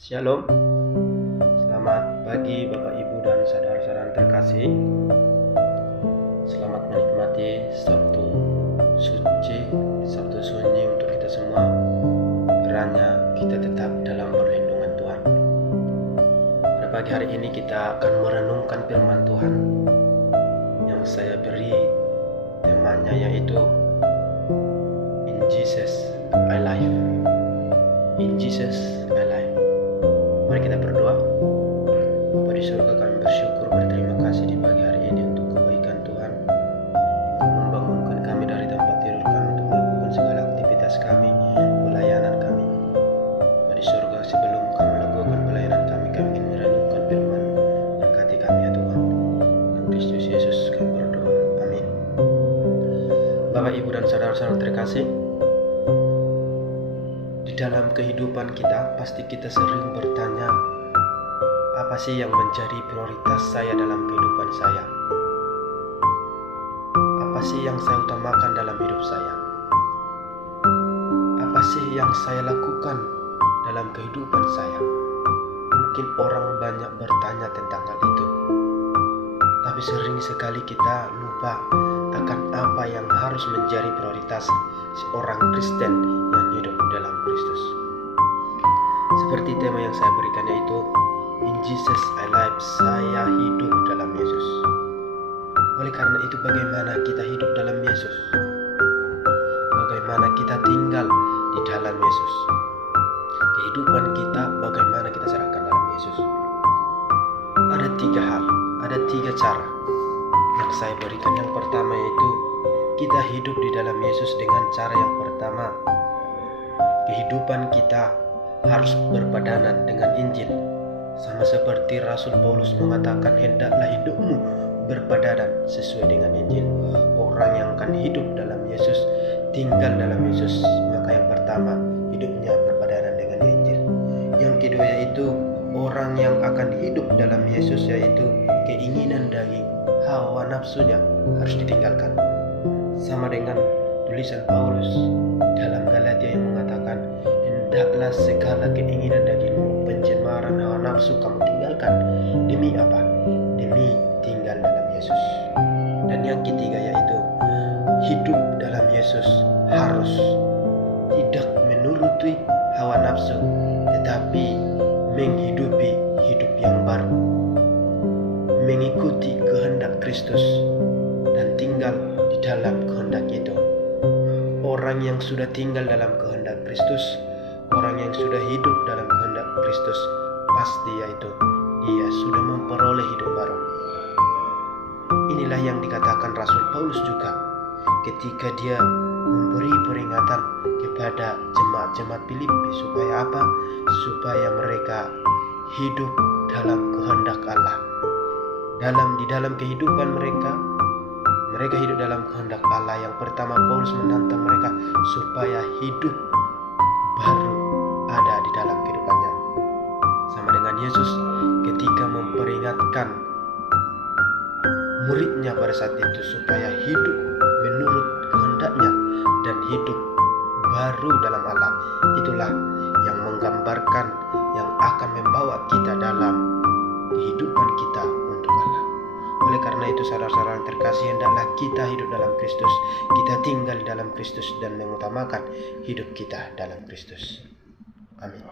Shalom, selamat pagi Bapak Ibu dan saudara-saudara terkasih. Selamat menikmati Sabtu suci, Sabtu sunyi untuk kita semua. Kiranya kita tetap dalam perlindungan Tuhan. Pada pagi hari ini kita akan merenungkan firman Tuhan yang saya beri temanya yaitu In Jesus I Live. In Jesus I Live. Mari kita berdoa. Bapa di surga, kami bersyukur, berterima kasih di pagi hari ini untuk kebaikan Tuhan. Engkau membangunkan kami dari tempat tidur kami untuk melakukan segala aktivitas kami, pelayanan kami. Bapa di surga, sebelum kami melakukan pelayanan kami ingin merenungkan firman. Berkati kami ya Tuhan. Dalam Kristus Yesus kami berdoa. Amin. Bapak, Ibu, dan saudara-saudara terkasih, dalam kehidupan kita, pasti kita sering bertanya, apa sih yang menjadi prioritas saya dalam kehidupan saya? Apa sih yang saya utamakan dalam hidup saya? Apa sih yang saya lakukan dalam kehidupan saya? Mungkin orang banyak bertanya tentang hal itu, tapi sering sekali kita lupa akan apa yang harus menjadi prioritas seorang Kristen yang hidup dalam Kristus. Seperti tema yang saya berikan yaitu In Jesus I Live, saya hidup dalam Yesus. Oleh karena itu, bagaimana kita hidup dalam Yesus? Bagaimana kita tinggal di dalam Yesus? Kehidupan kita bagaimana kita serahkan dalam Yesus? Ada 3 hal, ada 3 cara yang saya berikan. Yang pertama yaitu kita hidup di dalam Yesus dengan cara yang pertama, kehidupan kita harus berpadanan dengan Injil. Sama seperti Rasul Paulus mengatakan, hendaklah hidupmu berpadanan sesuai dengan Injil. Orang yang akan hidup dalam Yesus, tinggal dalam Yesus, maka yang pertama hidupnya berpadanan dengan Injil. Yang kedua yaitu orang yang akan hidup dalam Yesus, yaitu keinginan daging, hawa nafsunya harus ditinggalkan. Sama dengan tulisan Paulus dalam Galatia yang mengatakan, hendaklah segala keinginan dagingmu, pencemaran hawa nafsu kamu tinggalkan. Demi apa? Demi tinggal dalam Yesus. Dan yang ketiga yaitu hidup dalam Yesus harus tidak menuruti hawa nafsu, tetapi menghidupi hidup yang baru, mengikuti kehendak Kristus dan tinggal di dalam kehendak itu. Orang yang sudah tinggal dalam kehendak Kristus, orang yang sudah hidup dalam kehendak Kristus, pasti yaitu dia sudah memperoleh hidup baru. Inilah yang dikatakan Rasul Paulus juga ketika dia memberi peringatan kepada jemaat-jemaat Filipi. Supaya apa? Supaya mereka hidup dalam kehendak Allah. Di dalam kehidupan mereka hidup dalam kehendak Allah. Yang pertama, Paulus menantang mereka supaya hidup baru ada di dalam kehidupannya. Sama dengan Yesus ketika memperingatkan muridnya pada saat itu supaya hidup menurut kehendaknya dan hidup baru dalam Allah. Itulah yang menggambarkan yang akan membawa kita dalam kehidupan kita untuk Allah. Oleh karena itu, saudara-saudara terkasih, hendaklah kita hidup dalam Kristus, kita tinggal di dalam Kristus dan mengutamakan hidup kita dalam Kristus. Amin.